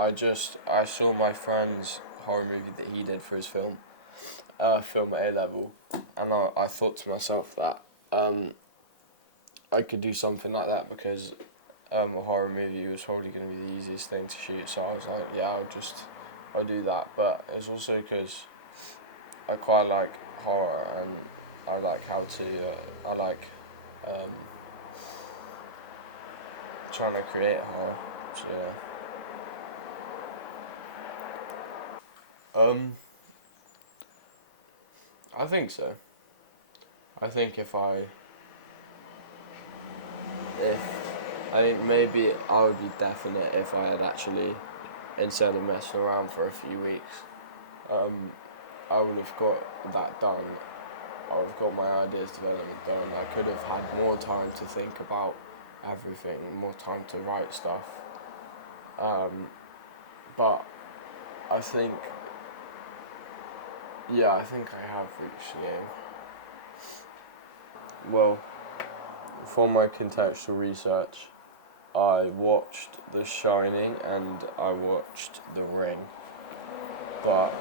I saw my friend's horror movie that he did for his film at A level, and I thought to myself that I could do something like that because a horror movie was probably going to be the easiest thing to shoot. So I was like, yeah, I'll do that. But it's also because I quite like horror, and I like I like um, trying to create horror. So yeah. I think so. I think if I think maybe I would be definite if I had actually, instead of messing around for a few weeks, um, I would have got that done. I would have got my ideas development done. I could have had more time to think about everything, more time to write stuff. But I think, yeah, I think I have reached the aim. Well, for my contextual research, I watched The Shining and I watched The Ring. But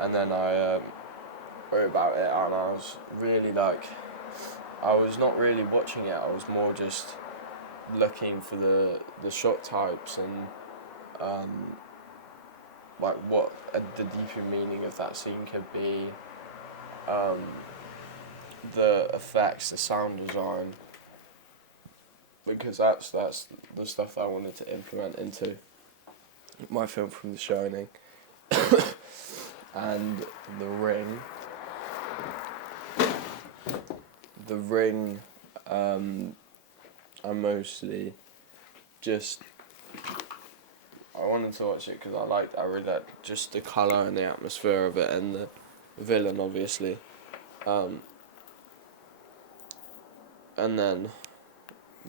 and then I wrote about it, and I was really like, I was not really watching it. I was more just looking for the shot types and like what the deeper meaning of that scene could be, um, the effects, the sound design, because that's the stuff that I wanted to implement into my film from The Shining. And The Ring. The Ring, I mostly just, I wanted to watch it because I really liked just the colour and the atmosphere of it, and the villain, obviously. And then,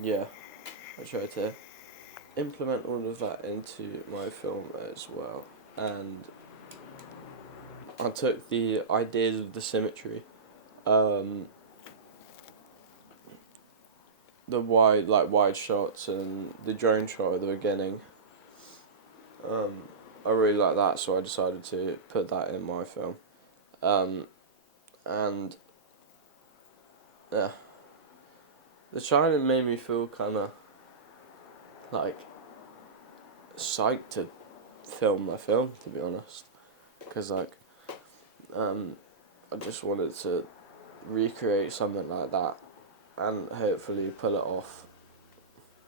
yeah, I tried to implement all of that into my film as well. And I took the ideas of the symmetry, the wide shots and the drone shot at the beginning. I really like that, so I decided to put that in my film. And yeah, The Shining made me feel kind of like psyched to film my film, to be honest, because like I just wanted to recreate something like that and hopefully pull it off.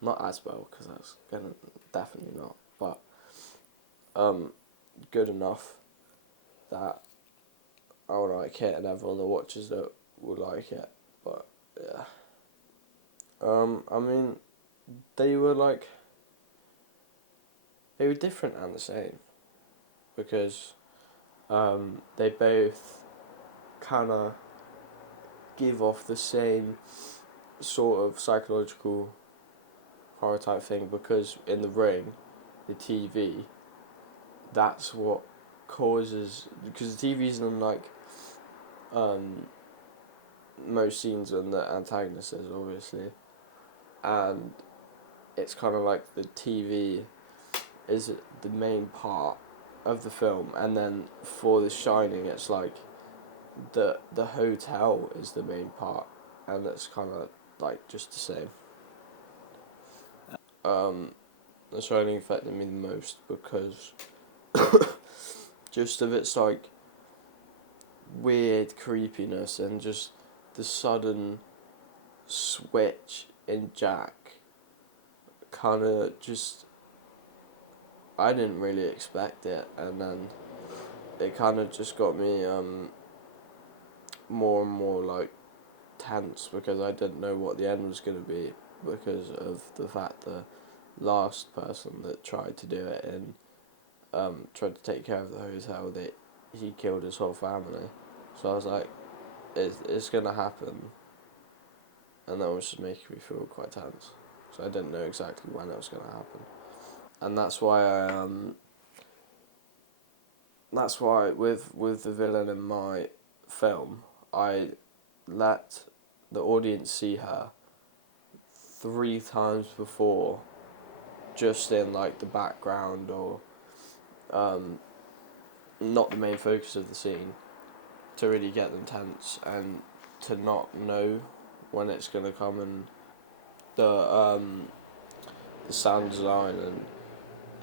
Not as well, because that's gonna definitely not, but good enough that I'll like it and everyone that watches it will like it. But yeah, I mean, they were like, they were different and the same, because they both kind of give off the same sort of psychological horror type thing, because in The Ring, the TV, that's what causes, because the TV's in like most scenes when the antagonist is, obviously, and it's kind of like the TV is the main part of the film, and then for The Shining it's like the hotel is the main part, and it's kind of like just the same. The Shining affected me the most because just of its like weird creepiness and just the sudden switch in Jack kind of just, I didn't really expect it, and then it kind of just got me more and more like tense, because I didn't know what the end was going to be, because of the fact the last person that tried to do it and tried to take care of the hotel, that he killed his whole family. So I was like, it's going to happen, and that was just making me feel quite tense. So I didn't know exactly when it was going to happen, and that's why with the villain in my film, I let the audience see her 3 times before, just in like the background or not the main focus of the scene, to really get them tense and to not know when it's gonna come, and the sound design and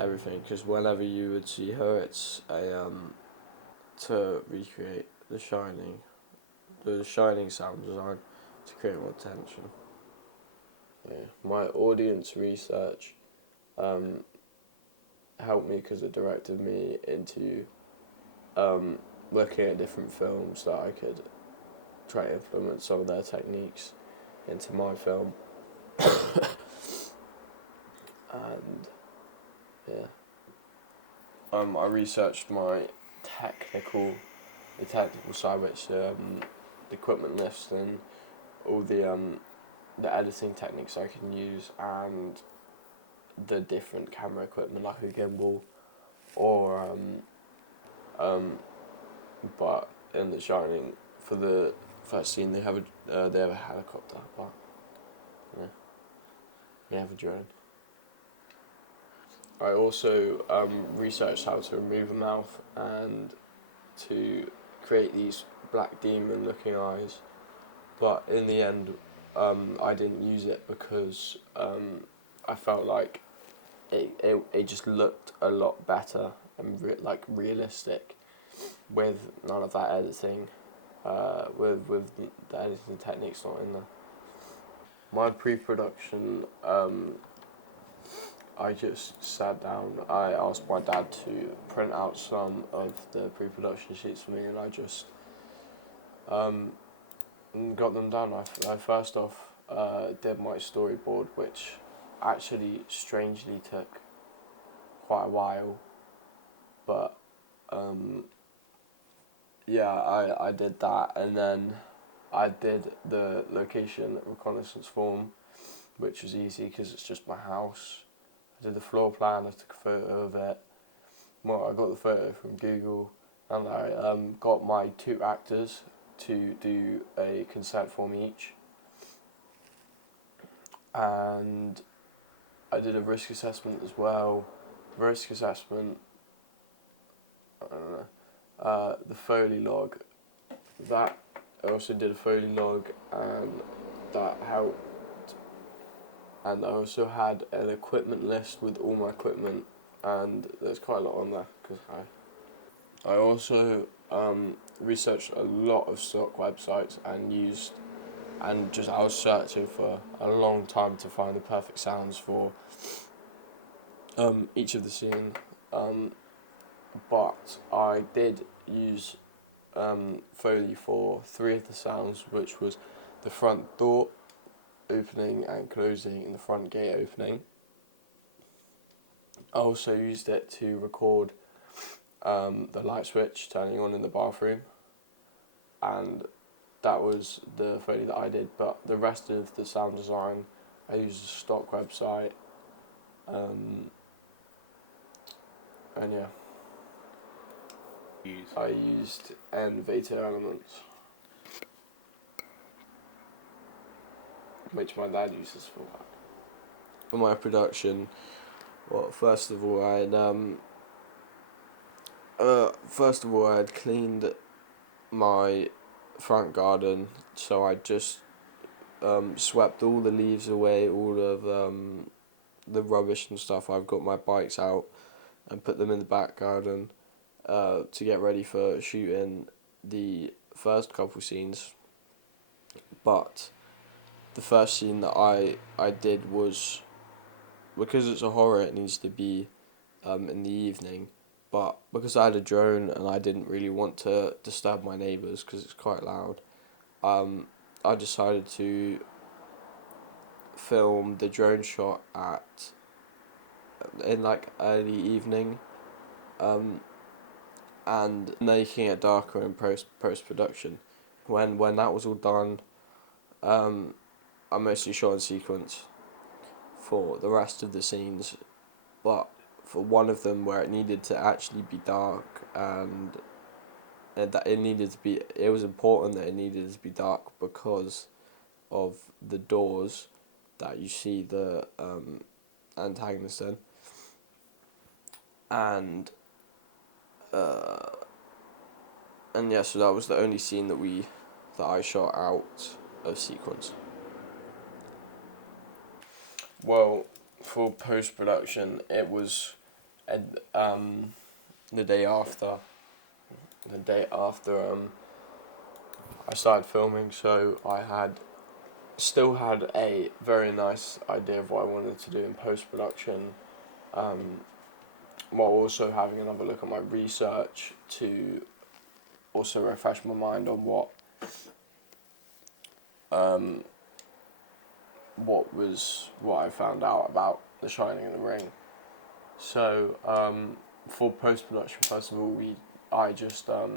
everything. Because whenever you would see her, it's a to recreate the Shining sound design to create more tension. Yeah, my audience research helped me because it directed me into looking at different films that I could try to implement some of their techniques into my film. And yeah, I researched my the technical side, which the equipment list and all the editing techniques I can use, and the different camera equipment like a gimbal or but in The Shining, for the first scene they have a helicopter, but yeah, they have a drone. I also researched how to remove a mouth and to create these black demon looking eyes, but in the end I didn't use it because I felt like it just looked a lot better and realistic with none of that editing, with the editing techniques not in there. My pre-production, I just sat down. I asked my dad to print out some of the pre-production sheets for me, and I just got them done. I first off did my storyboard, which actually strangely took quite a while, but yeah, I did that, and then I did the location reconnaissance form, which was easy because it's just my house. I did the floor plan, I took a photo of it. Well, I got the photo from Google, and I got my 2 actors to do a consent form each. And I did a risk assessment as well. Risk assessment, I don't know. The Foley log, that I also did a Foley log, and that helped. And I also had an equipment list with all my equipment, and there's quite a lot on there because I also researched a lot of stock websites and I was searching for a long time to find the perfect sounds for each of the scene, but I did use Foley for 3 of the sounds, which was the front door opening and closing and the front gate opening. I also used it to record the light switch turning on in the bathroom, and that was the Foley that I did, but the rest of the sound design I used a stock website, and yeah. I used N-Veta Elements, which my dad uses for that. For my production, well, first of all I had cleaned my front garden, so I just swept all the leaves away, all of the rubbish and stuff. I've got my bikes out and put them in the back garden to get ready for shooting the first couple scenes. But the first scene that I did was, because it's a horror, it needs to be in the evening, but because I had a drone and I didn't really want to disturb my neighbours because it's quite loud, I decided to film the drone shot in like early evening, and making it darker in post production. When that was all done, I mostly shot in sequence for the rest of the scenes, but for one of them where it needed to actually be dark, and that it was important that it needed to be dark because of the doors that you see the antagonist in, and And yeah, so that was the only scene that I shot out of sequence. Well, for post production, it was, the day after. The day after I started filming, so I still had a very nice idea of what I wanted to do in post production, while also having another look at my research to also refresh my mind on um, what I found out about The Shining and The Ring. So for post production, first of all, I just I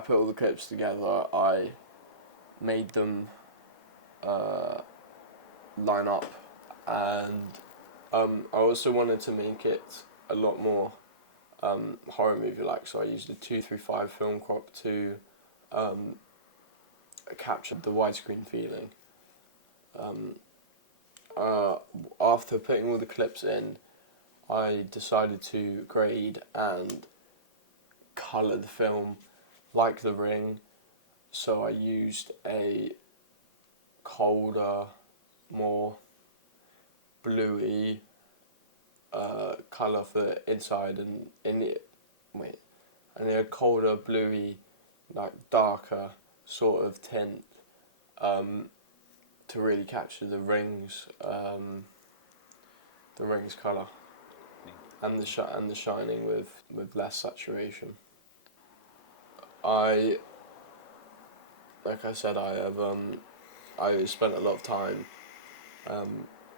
put all the clips together. I made them line up, and I also wanted to make it a lot more horror movie like. So I used a 235 film crop to capture the widescreen feeling. After putting all the clips in, I decided to grade and colour the film like The Ring. So I used a colder, more bluey colour for the inside and and a colder, bluey, like darker sort of tint to really capture the rings colour, and the shining with less saturation. I Like I said, I spent a lot of time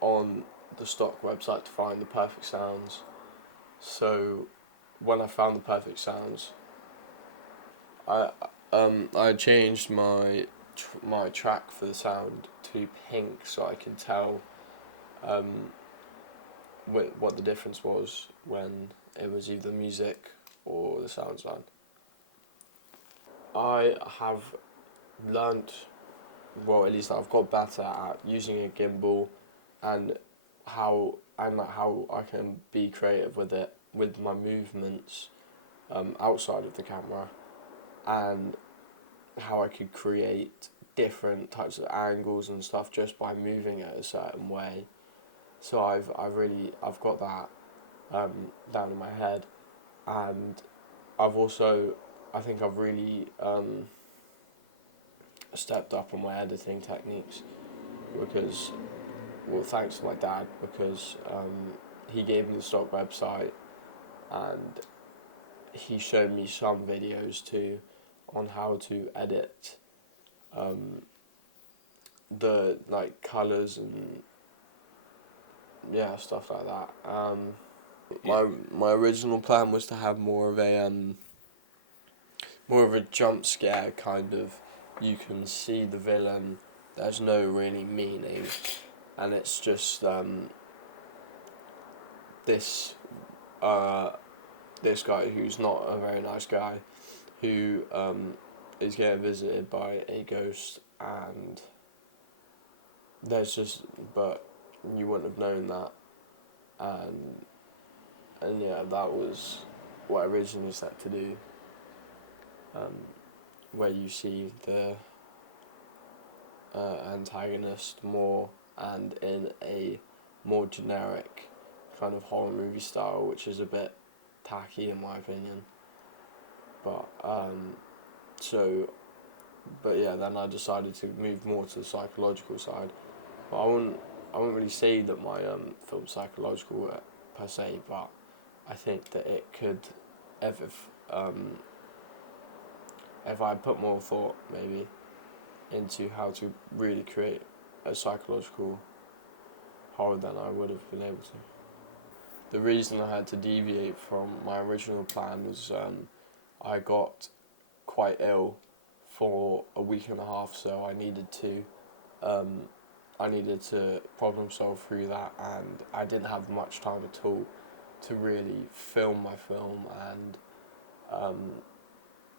on the stock website to find the perfect sounds. So when I found the perfect sounds, I changed my track for the sound to pink so I could tell what the difference was when it was either music or the sound design. I have learnt, well, at least I've got better at using a gimbal and how I can be creative with it, with my movements outside of the camera, and how I could create different types of angles and stuff just by moving it a certain way. So I've got that down in my head, and I think I've really stepped up on my editing techniques because, well, thanks to my dad, because he gave me the stock website and he showed me some videos too on how to edit the like colours and stuff like that. My original plan was to have more of a jump scare kind of. You can see the villain. There's no really meaning, and it's just this this guy who's not a very nice guy, who is getting visited by a ghost, and but you wouldn't have known that, and yeah, that was what I originally set to do. Where you see the antagonist more and in a more generic kind of horror movie style, which is a bit tacky in my opinion. But yeah, then I decided to move more to the psychological side. But I wouldn't really say that my film's psychological per se, but I think that it could, if I put more thought maybe into how to really create a psychological horror, then I would have been able to. The reason I had to deviate from my original plan was I got quite ill for a week and a half, so I needed to problem solve through that, and I didn't have much time at all to really film my film and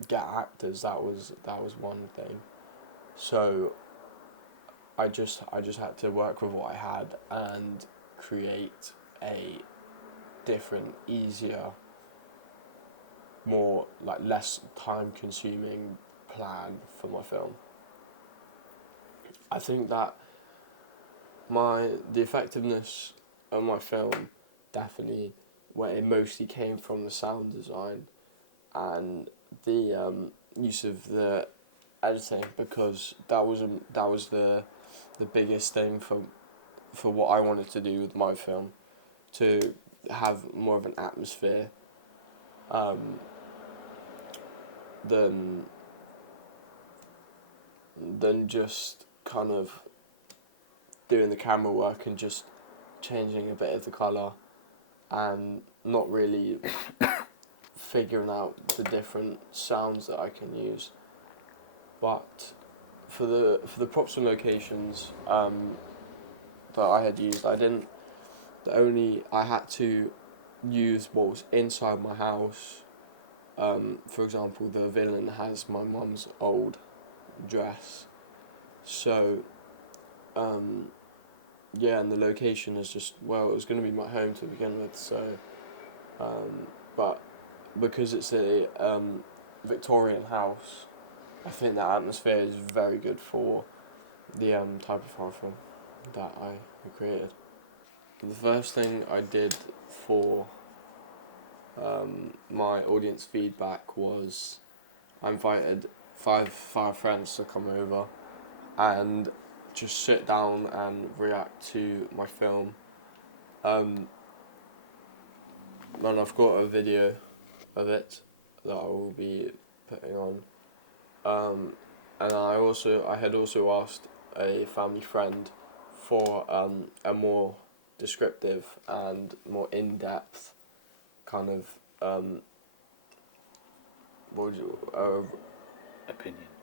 get actors. That was one thing. So I just had to work with what I had and create a different, easier more like less time consuming plan for my film. I think that the effectiveness of my film definitely where it mostly came from the sound design and the use of the editing, because that was the biggest thing for what I wanted to do with my film, to have more of an atmosphere than just kind of doing the camera work and just changing a bit of the colour and not really figuring out the different sounds that I can use. But for the props and locations that I had used, I had to use what was inside my house. For example, the villain has my mum's old dress, so yeah, and the location is just, well, it was going to be my home to begin with, so but because it's a Victorian house, I think that atmosphere is very good for the type of horror film that I created. The first thing I did for my audience feedback was I invited five friends to come over and just sit down and react to my film. And I've got a video of it that I will be putting on. And I had also asked a family friend for a more descriptive and more in-depth kind of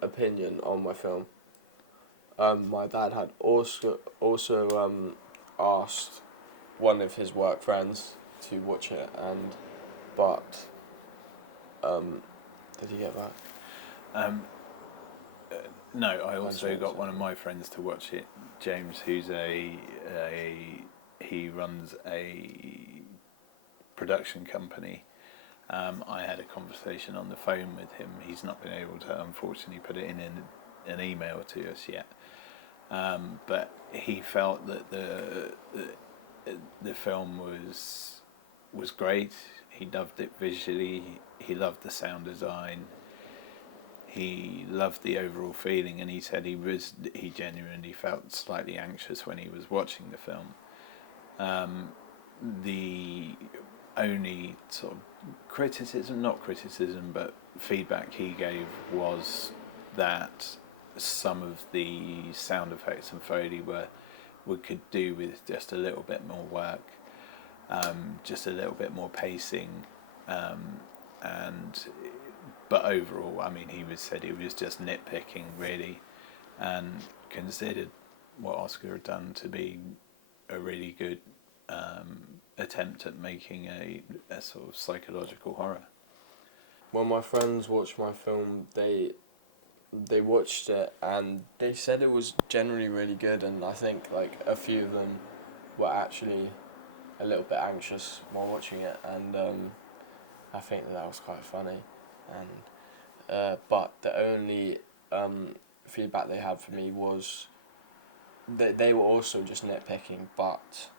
opinion on my film. My dad had also asked one of his work friends to watch it, but did he get back? No, I also got one of my friends to watch it, James, who's he runs a production company. I had a conversation on the phone with him. He's not been able to, unfortunately, put it in an email to us yet. But he felt that the film was great. He loved it visually. He loved the sound design. He loved the overall feeling, and he said he genuinely felt slightly anxious when he was watching the film. The only sort of not criticism, but feedback he gave was that some of the sound effects and Foley could do with just a little bit more work, just a little bit more pacing, but overall, I mean, he said he was just nitpicking really, and considered what Oscar had done to be a really good attempt at making a sort of psychological horror. When my friends watched my film, they watched it and they said it was generally really good, and I think like a few of them were actually a little bit anxious while watching it, and I think that was quite funny. And but the only feedback they had for me was that they were also just nitpicking, but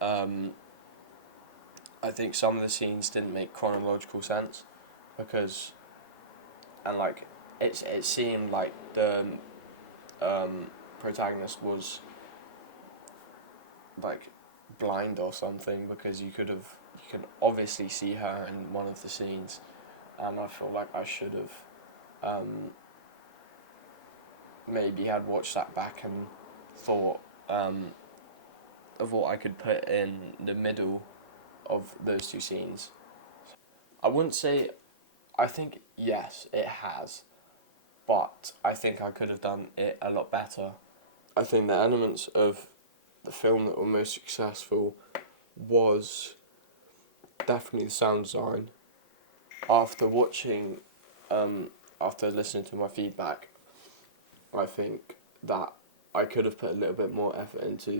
I think some of the scenes didn't make chronological sense, because it seemed like the protagonist was like blind or something, because you can obviously see her in one of the scenes, and I feel like I should have maybe had watched that back and thought of what I could put in the middle of those two scenes. I wouldn't say, I think yes, it has, but I think I could have done it a lot better. I think the elements of the film that were most successful was definitely the sound design. After listening to my feedback, I think that I could have put a little bit more effort into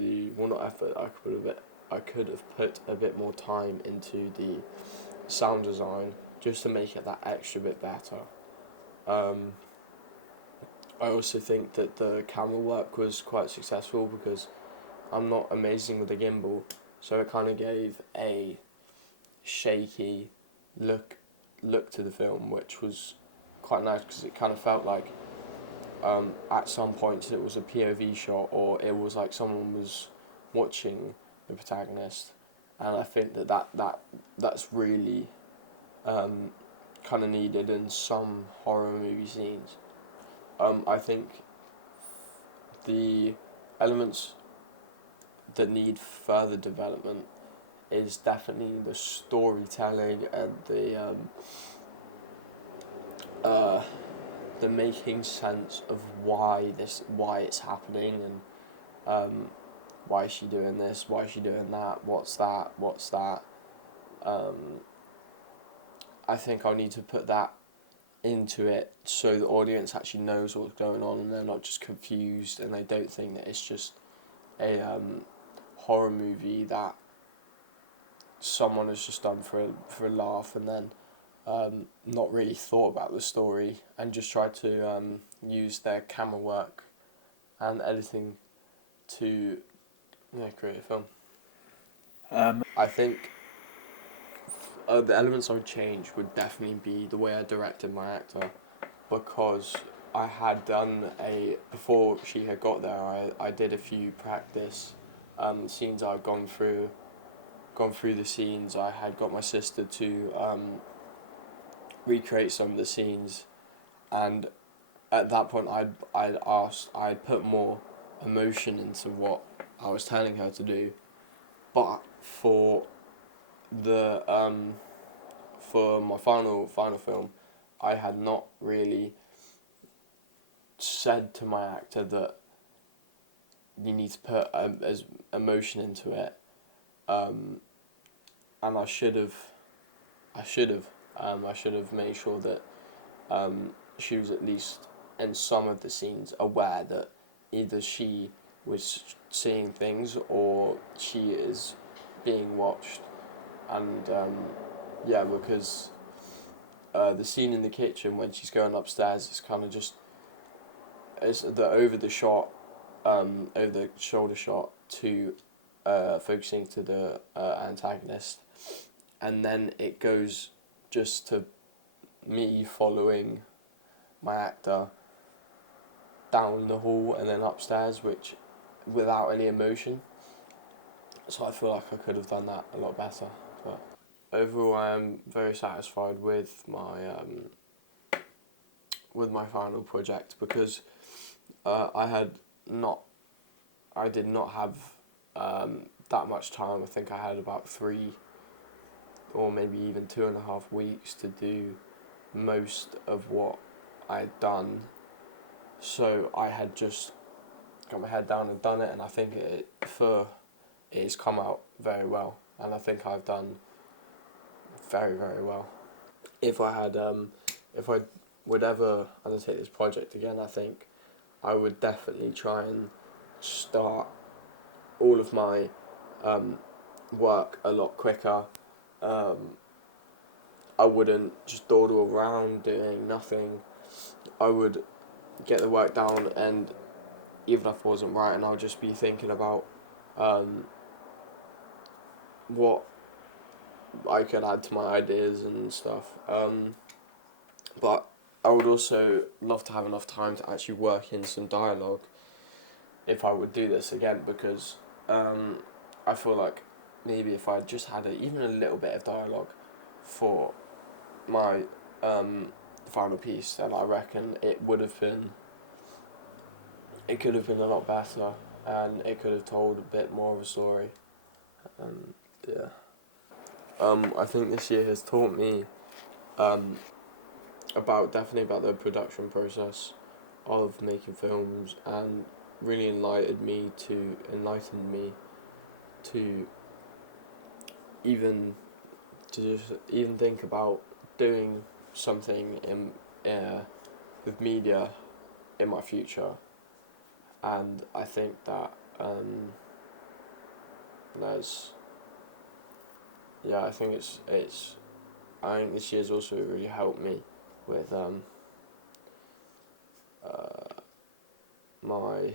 I could have put a bit more time into the sound design, just to make it that extra bit better. I also think that the camera work was quite successful because I'm not amazing with the gimbal, so it kind of gave a shaky look to the film, which was quite nice because it kind of felt like at some points it was a POV shot, or it was like someone was watching the protagonist, and I think that's really kind of needed in some horror movie scenes. I think the elements that need further development is definitely the storytelling and the making sense of why it's happening, and why is she doing this, why is she doing that, what's that. I think I'll need to put that into it so the audience actually knows what's going on and they're not just confused and they don't think that it's just a horror movie that someone has just done for a laugh, and then not really thought about the story and just tried to use their camera work and editing to create a film. I think the elements I would change would definitely be the way I directed my actor, because I had done before she had got there, I did a few practice scenes. I'd gone through the scenes. I had got my sister to recreate some of the scenes, and at that point I'd put more emotion into what I was telling her to do, but for my final film, I had not really said to my actor that you need to put as emotion into it, and I should have made sure that she was at least in some of the scenes aware that either she was seeing things or she is being watched. And because the scene in the kitchen when she's going upstairs is kind of just, it's the over the shoulder shot to focusing to the antagonist, and then it goes just to me following my actor down the hall and then upstairs, which without any emotion. So I feel like I could have done that a lot better. But overall, I am very satisfied with my final project, because I did not have that much time. I think I had about 3 or maybe even 2.5 weeks to do most of what I had done. So I had just got my head down and done it, and I think it has come out very well, and I think I've done very, very well. If I would ever undertake this project again, I think I would definitely try and start all of my work a lot quicker. I wouldn't just dawdle around doing nothing. I would get the work down, and even if I wasn't writing, I'll just be thinking about what I could add to my ideas and stuff. But I would also love to have enough time to actually work in some dialogue if I would do this again, because I feel like maybe if I just had even a little bit of dialogue for my final piece, then I reckon it could have been a lot better, and it could have told a bit more of a story. Yeah. I think this year has taught me about the production process of making films, and really enlightened me to even think about doing something with media in my future. And I think that I think it's I think this year's also really helped me with my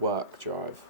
work drive.